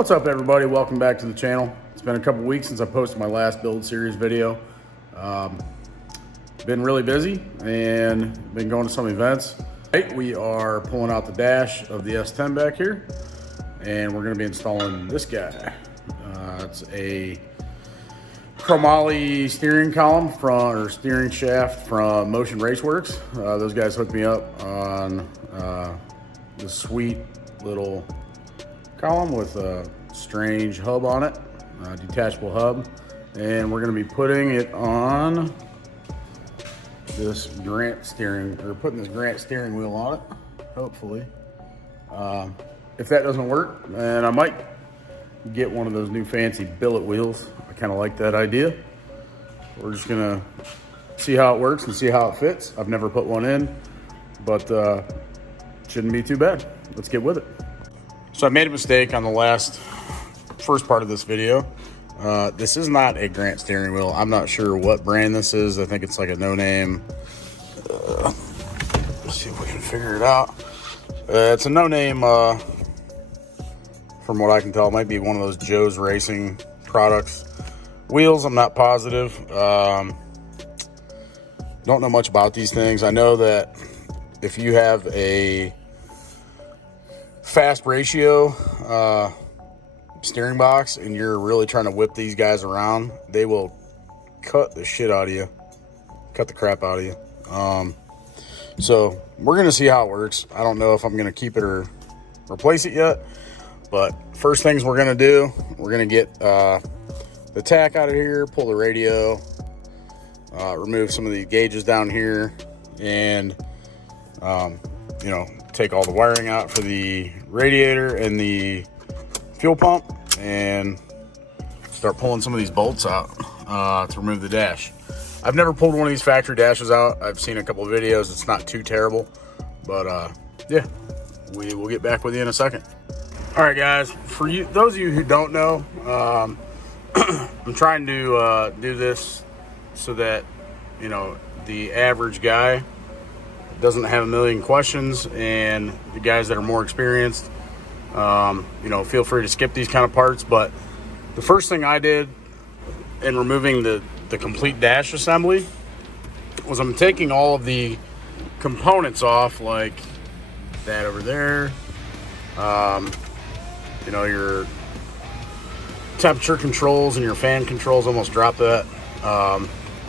What's up, everybody? Welcome back to the channel. It's been a couple weeks since I posted my last build series video. Been really busy and been going to some events. We are pulling out the dash of the S10 back here, and we're going to be installing this guy. It's a chromoly steering column or steering shaft from Motion Raceworks. Those guys hooked me up on this sweet little column with a strange hub on it, detachable hub, and we're going to be putting it on this Grant steering, or putting this Grant steering wheel on it, hopefully. If that doesn't work, then I might get one of those new fancy billet wheels. I kind of like that idea. We're just gonna see how it works and see how it fits. I've never put one in, but shouldn't be too bad. Let's get with it. So I made a mistake on the first part of this video. This is not a Grant steering wheel. I'm not sure what brand this is. I think it's like a no-name. Let's see if we can figure it out. It's a no-name, from what I can tell. It might be one of those Joe's Racing products. Wheels, I'm not positive. Don't know much about these things. I know that if you have a fast ratio steering box and you're really trying to whip these guys around, they will cut the shit out of you, cut the crap out of you. So we're gonna see how it works. I don't know if I'm gonna keep it or replace it yet, but first things we're gonna do, we're gonna get the tack out of here, pull the radio, remove some of the gauges down here, and you know, take all the wiring out for the radiator and the fuel pump, and start pulling some of these bolts out to remove the dash. I've never pulled one of these factory dashes out. I've seen a couple of videos. It's not too terrible, but yeah, we will get back with you in a second. All right, guys, for you, those of you who don't know, I'm trying to do this so that, you know, the average guy doesn't have a million questions, and the guys that are more experienced, you know, feel free to skip these kind of parts. But the first thing I did in removing the complete dash assembly was I'm taking all of the components off, like that over there. You know, your temperature controls and your fan controls, almost dropped that.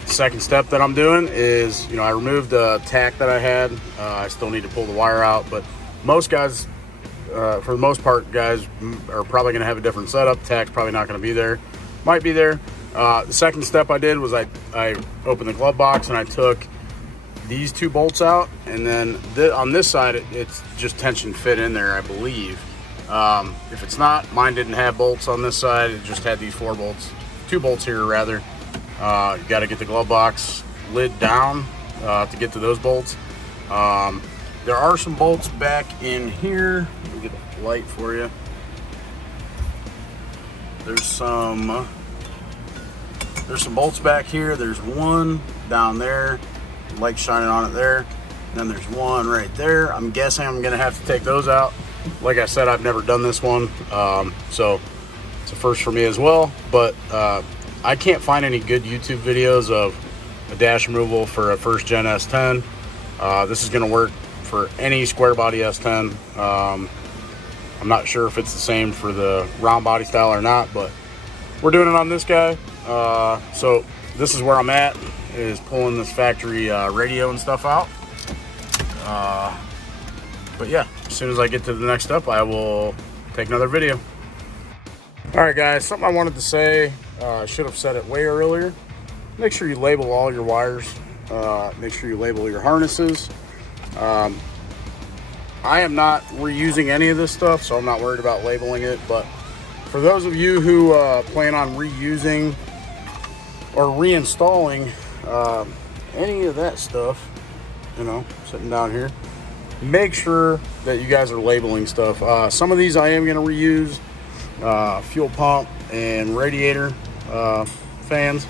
Second step that I'm doing is, you know, I removed the tack that I had. I still need to pull the wire out, but most guys, for the most part, guys are probably going to have a different setup. Tack's probably not going to be there. Might be there. The second step I did was I opened the glove box and I took these two bolts out, and then on this side it's just tension fit in there, I believe. If it's not, mine didn't have bolts on this side. It just had these two bolts here rather. You got to get the glove box lid down to get to those bolts. There are some bolts back in here. Let me get a light for you. There's some bolts back here. There's one down there, light shining on it there. Then there's one right there. I'm guessing I'm gonna have to take those out. Like I said, I've never done this one, so it's a first for me as well. But I can't find any good YouTube videos of a dash removal for a first gen S10. This is going to work for any square body S10. I'm not sure if it's the same for the round body style or not, but we're doing it on this guy. So this is where I'm at, is pulling this factory radio and stuff out. But yeah, as soon as I get to the next step, I will take another video. All right, guys, something I wanted to say, I should have said it way earlier. Make sure you label all your wires. Make sure you label your harnesses. I am not reusing any of this stuff, so I'm not worried about labeling it. But for those of you who plan on reusing or reinstalling any of that stuff, you know, sitting down here, make sure that you guys are labeling stuff. Some of these I am going to reuse. Fuel pump and radiator fans,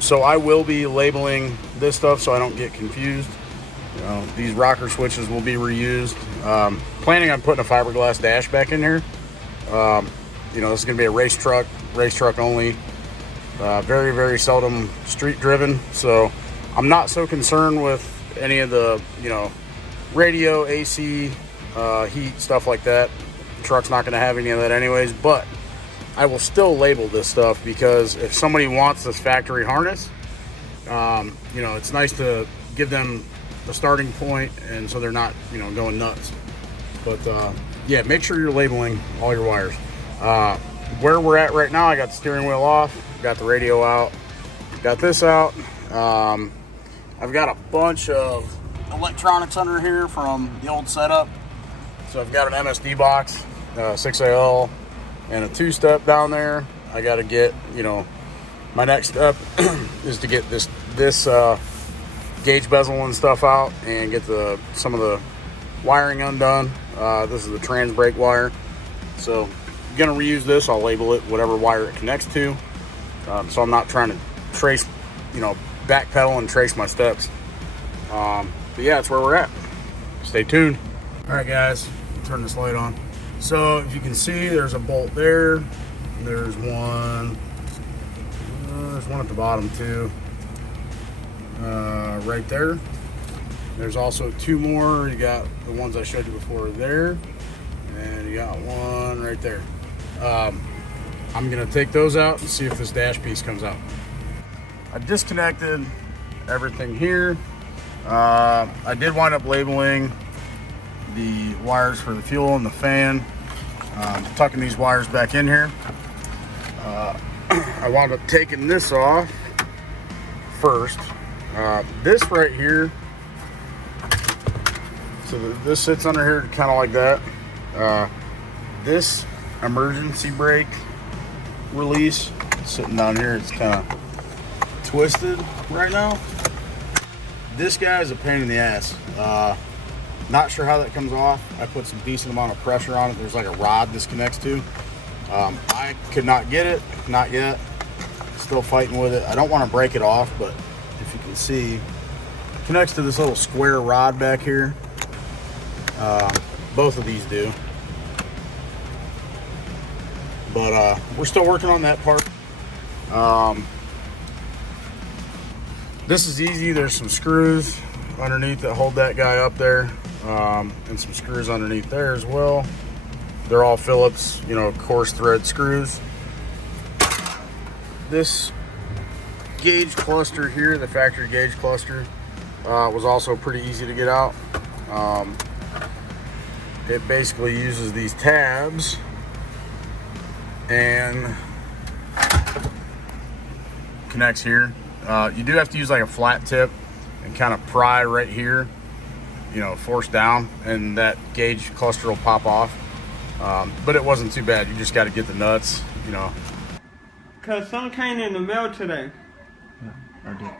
so I will be labeling this stuff so I don't get confused. You know, these rocker switches will be reused. Planning on putting a fiberglass dash back in here. You know, this is going to be a race truck only. Very, very seldom street driven. So I'm not so concerned with any of the, you know, radio, AC, heat, stuff like that. The truck's not going to have any of that anyways, but I will still label this stuff because if somebody wants this factory harness, you know, it's nice to give them a starting point, and so they're not, you know, going nuts. But yeah, make sure you're labeling all your wires. Where we're at right now, I got the steering wheel off, got the radio out, got this out. I've got a bunch of electronics under here from the old setup. So I've got an MSD box, 6AL, and a 2-step down there. I got to get, you know, my next step is to get this gauge bezel and stuff out and get some of the wiring undone. This is the trans brake wire. So I'm gonna reuse this. I'll label it whatever wire it connects to. So I'm not trying to trace, you know, backpedal and trace my steps. But yeah, that's where we're at. Stay tuned. All right, guys, turn this light on. So if you can see, there's a bolt there. There's one at the bottom too. Right there. There's also 2 more. You got the ones I showed you before there, and you got one right there. I'm gonna take those out and see if this dash piece comes out. I disconnected everything here. I did wind up labeling the wires for the fuel and the fan. Tucking these wires back in here. I wound up taking this off first. This right here, so this sits under here kind of like that. This emergency brake release sitting down here, it's kind of twisted right now. This guy is a pain in the ass. Not sure how that comes off. I put some decent amount of pressure on it. There's like a rod this connects to. I could not get it, not yet. Still fighting with it. I don't want to break it off, but if you can see, it connects to this little square rod back here. Both of these do. But we're still working on that part. This is easy. There's some screws underneath that hold that guy up there, and some screws underneath there as well. They're all Phillips, you know, coarse thread screws. This gauge cluster here, the factory gauge cluster, was also pretty easy to get out. It basically uses these tabs and connects here. You do have to use like a flat tip and kind of pry right here, you know, force down, and that gauge cluster will pop off. But it wasn't too bad. You just got to get the nuts, you know. Cause some came in the mail today. Yeah, I did.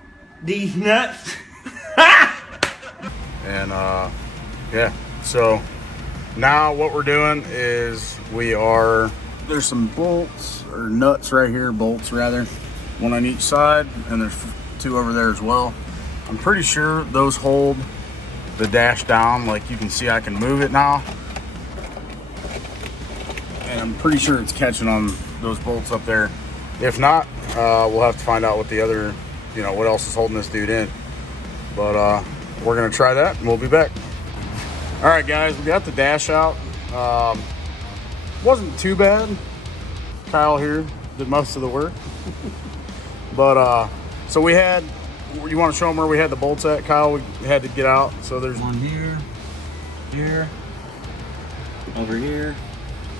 These nuts. And yeah, so now what we're doing is there's some bolts or nuts right here, bolts rather, one on each side, and there's 2 over there as well. I'm pretty sure those hold the dash down. Like you can see, I can move it now, and I'm pretty sure it's catching on those bolts up there. If not, we'll have to find out what the other, you know, what else is holding this dude in. But we're gonna try that and we'll be back. All right, guys, we got the dash out. Wasn't too bad. Kyle here did most of the work. But so we had, you want to show them where we had the bolts at, Kyle? We had to get out. So there's one here, here, over here,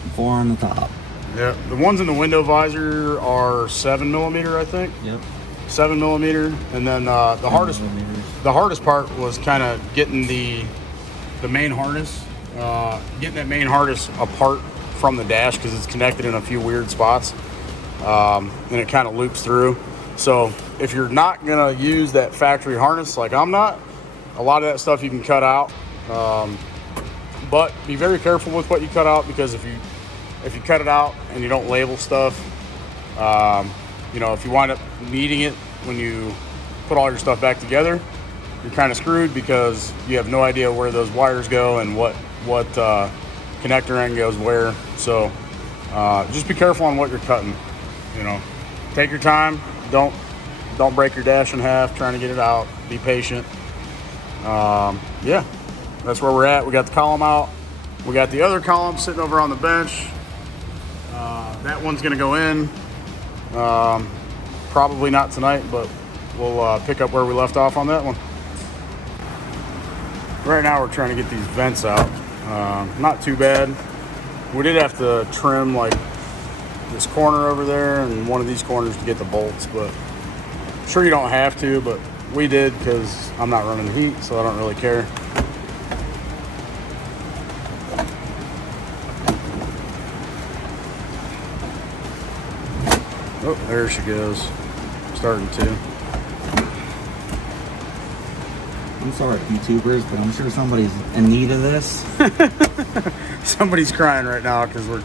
and 4 on the top. Yeah, the ones in the window visor are 7mm, I think. Yep. 7mm, and then the hardest part was kind of getting the main harness, getting that main harness apart from the dash, because it's connected in a few weird spots, and it kind of loops through. So if you're not gonna use that factory harness, like I'm not, a lot of that stuff you can cut out, but be very careful with what you cut out, because if you cut it out and you don't label stuff, you know, if you wind up needing it when you put all your stuff back together, you're kind of screwed, because you have no idea where those wires go and what connector end goes where. So Just be careful on what you're cutting. You know, take your time. Don't break your dash in half trying to get it out. Be patient. Yeah, that's where we're at. We got the column out. We got the other column sitting over on the bench. That one's gonna go in. Probably not tonight, but we'll pick up where we left off on that one. Right now we're trying to get these vents out. Not too bad. We did have to trim like this corner over there and one of these corners to get the bolts, but I'm sure you don't have to, but we did because I'm not running the heat, so I don't really care. Oh, there she goes. Starting to. I'm sorry, YouTubers, but I'm sure somebody's in need of this. Somebody's crying right now because we're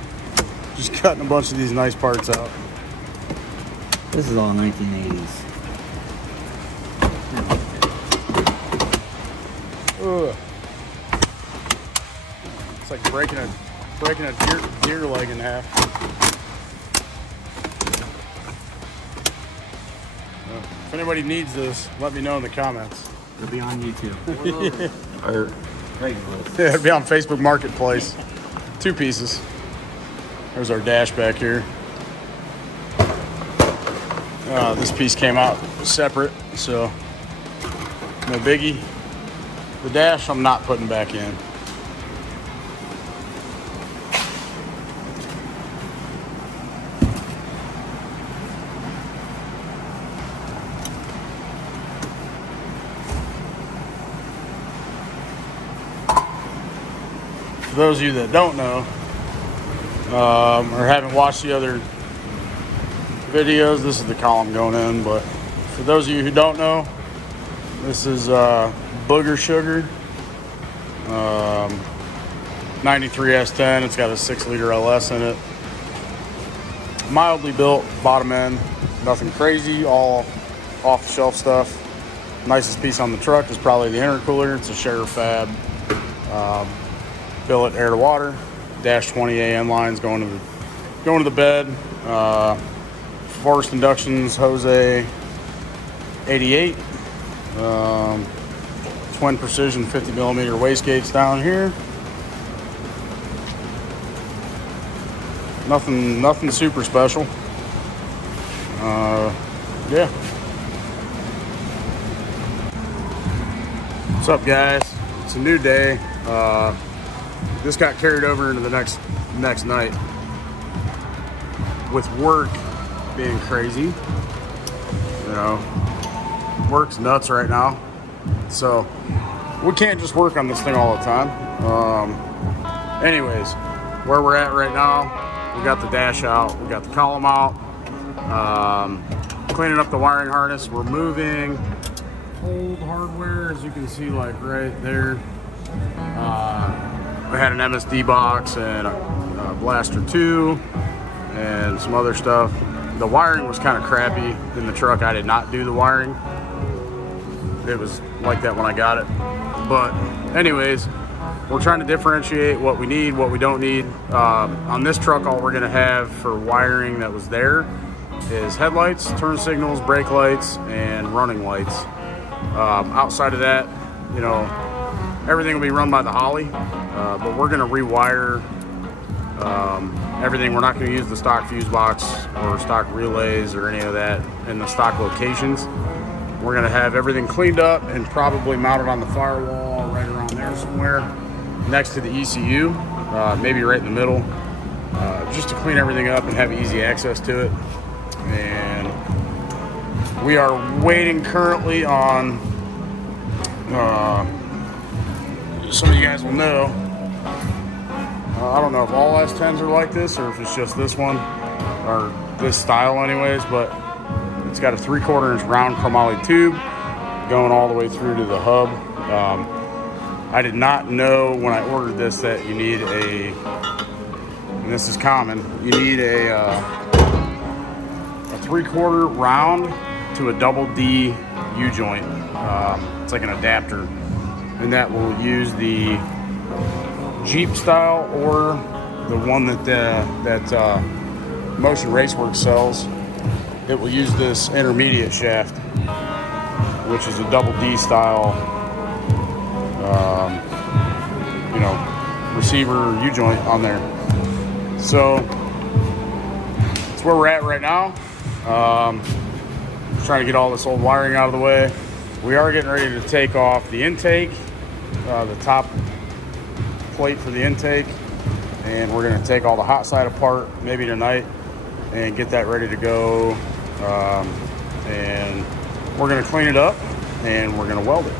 just cutting a bunch of these nice parts out. This is all 1980s. Ugh. It's like breaking a deer leg in half. If anybody needs this, let me know in the comments. It'll be on YouTube. Or regular. Yeah, it'll be on Facebook Marketplace. 2 pieces. There's our dash back here. This piece came out separate, so no biggie. The dash I'm not putting back in. For those of you that don't know, or haven't watched the other videos, this is the column going in, but for those of you who don't know, this is Booger Sugar 93 S10. It's got a 6-liter LS in it. Mildly built, bottom end, nothing crazy, all off-the-shelf stuff. Nicest piece on the truck is probably the intercooler. It's a Share Fab billet air to water. Dash 20 AN lines going to the bed. Forced inductions Jose 88. Twin precision 50mm wastegates down here. Nothing super special. Yeah. What's up, guys? It's a new day. This got carried over into the next night with work being crazy. You know, work's nuts right now, so we can't just work on this thing all the time. Anyways, where we're at right now, we got the dash out, we got the column out, cleaning up the wiring harness. We're moving old hardware, as you can see, like right there. We had an MSD box and a Blaster 2 and some other stuff. The wiring was kind of crappy in the truck. I did not do the wiring. It was like that when I got it. But anyways, we're trying to differentiate what we need, what we don't need. On this truck, all we're gonna have for wiring that was there is headlights, turn signals, brake lights, and running lights. Outside of that, you know, everything will be run by the Holly, but we're gonna rewire everything. We're not gonna use the stock fuse box or stock relays or any of that in the stock locations. We're gonna have everything cleaned up and probably mounted on the firewall right around there somewhere next to the ECU, maybe right in the middle, just to clean everything up and have easy access to it. And we are waiting currently on, some of you guys will know, I don't know if all S10s are like this or if it's just this one or this style anyways, but it's got a 3/4 inch round chromoly tube going all the way through to the hub. I did not know when I ordered this that you need and this is common, you need a 3/4 round to a double D U-joint. It's like an adapter, and that will use the Jeep style or the one that Motion Raceworks sells, it will use this intermediate shaft, which is a double D style, receiver U-joint on there. So that's where we're at right now. Trying to get all this old wiring out of the way. We are getting ready to take off the intake, the top plate for the intake, and we're going to take all the hot side apart maybe tonight and get that ready to go. And we're going to clean it up and we're going to weld it.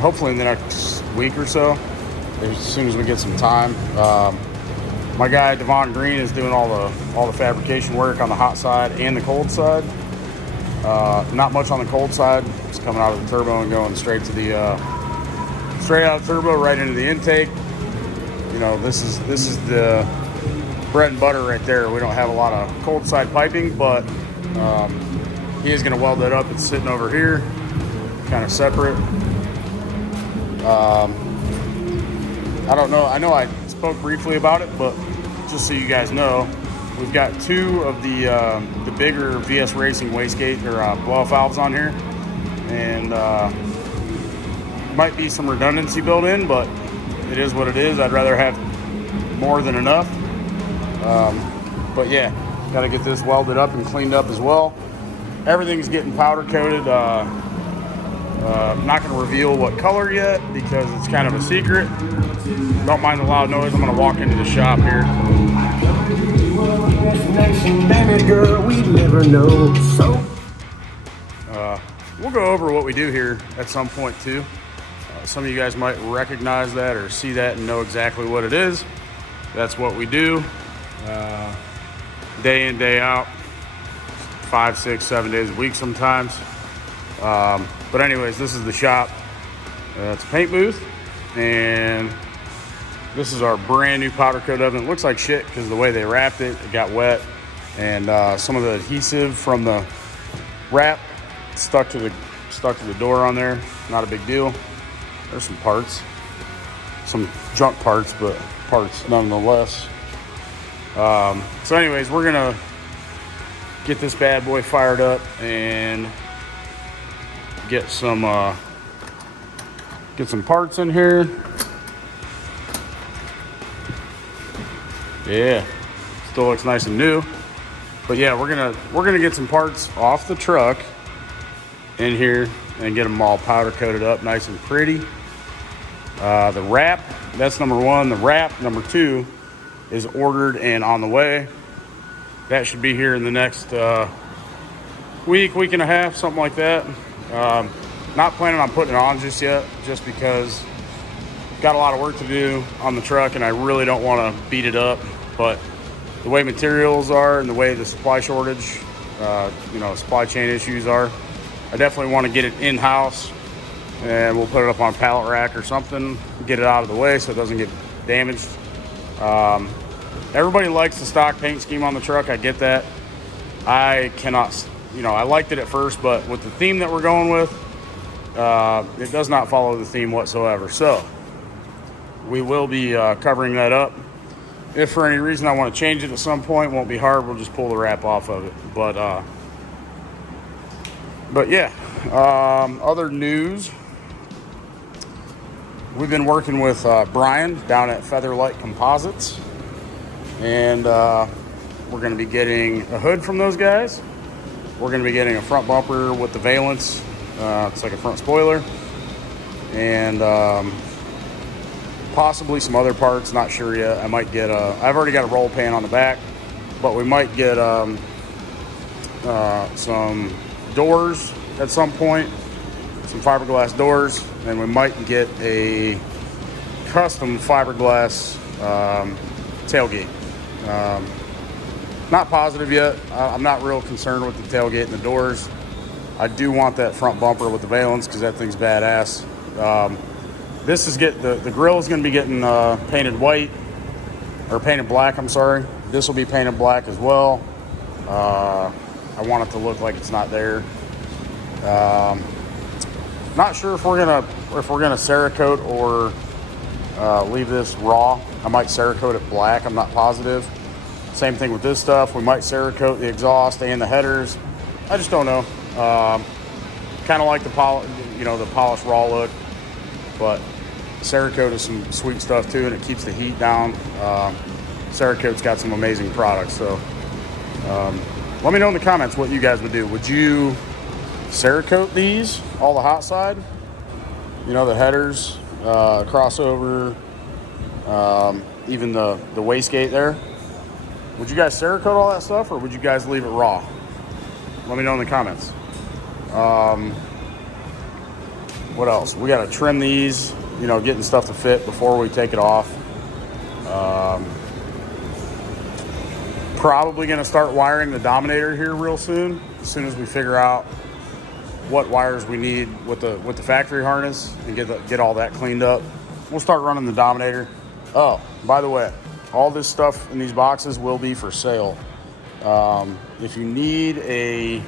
Hopefully in the next week or so, as soon as we get some time. My guy Devon Green is doing all the fabrication work on the hot side and the cold side. Not much on the cold side. It's coming out of the turbo and going straight to the straight out of the turbo right into the intake. You know, this is the bread and butter right there. We don't have a lot of cold side piping, but he is going to weld that up. It's sitting over here, kind of separate. I don't know. I know I spoke briefly about it, but just so you guys know, we've got two of the bigger VS Racing wastegate or blow-off valves on here, and might be some redundancy built in, but it is what it is. I'd rather have more than enough. But yeah, got to get this welded up and cleaned up as well. Everything's getting powder coated. Not going to reveal what color yet because it's kind of a secret. Don't mind the loud noise. I'm going to walk into the shop here. We'll go over what we do here at some point too. Some of you guys might recognize that or see that and know exactly what it is. That's what we do. Day in, day out. 5, 6, 7 days a week sometimes. But anyways, this is the shop. It's a paint booth, and this is our brand new powder coat oven. It looks like shit because the way they wrapped it, it got wet, and some of the adhesive from the wrap stuck to the door on there. Not a big deal. There's some parts, some junk parts, but parts nonetheless. So anyways, we're gonna get this bad boy fired up and get some parts in here. Yeah, still looks nice and new. But yeah, we're gonna get some parts off the truck in here and get them all powder coated up nice and pretty. The wrap, that's number one. The wrap, number two, is ordered and on the way. That should be here in the next week and a half, something like that. Not planning on putting it on just yet, just because got a lot of work to do on the truck and I really don't want to beat it up. But the way materials are and the way the supply shortage, supply chain issues are, I definitely want to get it in-house, and we'll put it up on a pallet rack or something, get it out of the way so it doesn't get damaged. Everybody likes the stock paint scheme on the truck. I get that. I cannot, I liked it at first, but with the theme that we're going with, it does not follow the theme whatsoever. So we will be covering that up. If for any reason I want to change it at some point, it won't be hard. We'll just pull the wrap off of it. But yeah, other news. We've been working with Brian down at Featherlight Composites, and we're going to be getting a hood from those guys. We're going to be getting a front bumper with the valence. It's like a front spoiler, and possibly some other parts. Not sure yet. I might get I've already got a roll pan on the back, but we might get some doors at some point, some fiberglass doors, and we might get a custom fiberglass tailgate. Not positive yet. I'm not real concerned with the tailgate and the doors. I do want that front bumper with the valence because that thing's badass. This is the grill is going to be getting painted white, or painted black, I'm sorry. This will be painted black as well. I want it to look like it's not there. Not sure if we're gonna Cerakote or leave this raw. I might Cerakote it black, I'm not positive. Same thing with this stuff. We might Cerakote the exhaust and the headers. I just don't know. Kind of like the polished raw look, but Cerakote is some sweet stuff too, and it keeps the heat down. Cerakote's got some amazing products, so let me know in the comments what you guys would do. Would you Cerakote these, all the hot side? You know, the headers, crossover, even the wastegate there. Would you guys Cerakote all that stuff, or would you guys leave it raw? Let me know in the comments. What else? We got to trim these, you know, getting stuff to fit before we take it off. Probably going to start wiring the Dominator here real soon, as soon as we figure out what wires we need with the factory harness and get all that cleaned up. We'll start running the Dominator. Oh, by the way, all this stuff in these boxes will be for sale. If you need a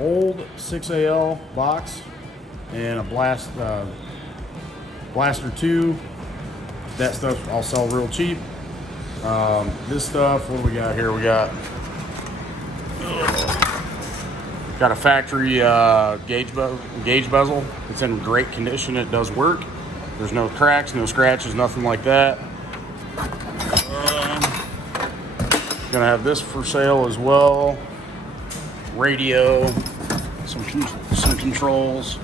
old 6AL box and a Blaster 2, that stuff I'll sell real cheap. This stuff, what do we got here? We got a factory gauge bezel. It's in great condition. It does work. There's no cracks, no scratches, nothing like that. Gonna have this for sale as well. Radio, some controls.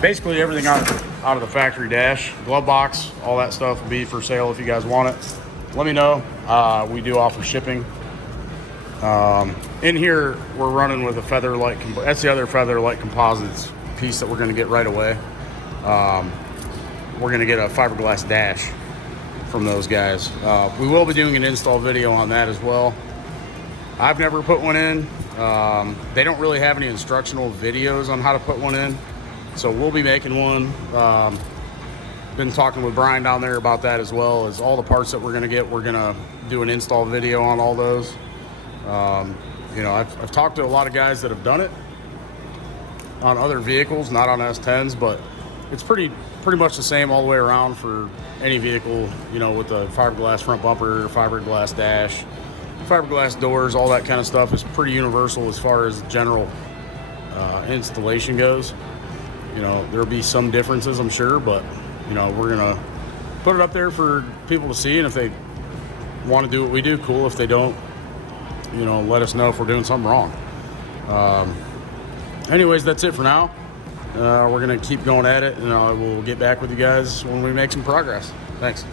Basically everything out of the factory dash. Glove box, all that stuff will be for sale if you guys want it. Let me know. We do offer shipping. In here, we're running with a Featherlight. That's the other Featherlight Composites piece that we're going to get right away. We're going to get a Fiberglass Dash from those guys. We will be doing an install video on that as well. I've never put one in. They don't really have any instructional videos on how to put one in, so we'll be making one. Been talking with Brian down there about that, as well as all the parts that we're going to get. We're going to do an install video on all those. You know, I've talked to a lot of guys that have done it on other vehicles, not on S10s, but it's pretty much the same all the way around for any vehicle, you know, with the fiberglass front bumper, fiberglass dash, fiberglass doors, all that kind of stuff is pretty universal as far as general installation goes. You know, there'll be some differences, I'm sure, but you know, we're gonna put it up there for people to see, and if they want to do what we do, cool. If they don't, you know, let us know if we're doing something wrong. Anyways, that's it for now. We're gonna keep going at it, and I will get back with you guys when we make some progress. Thanks.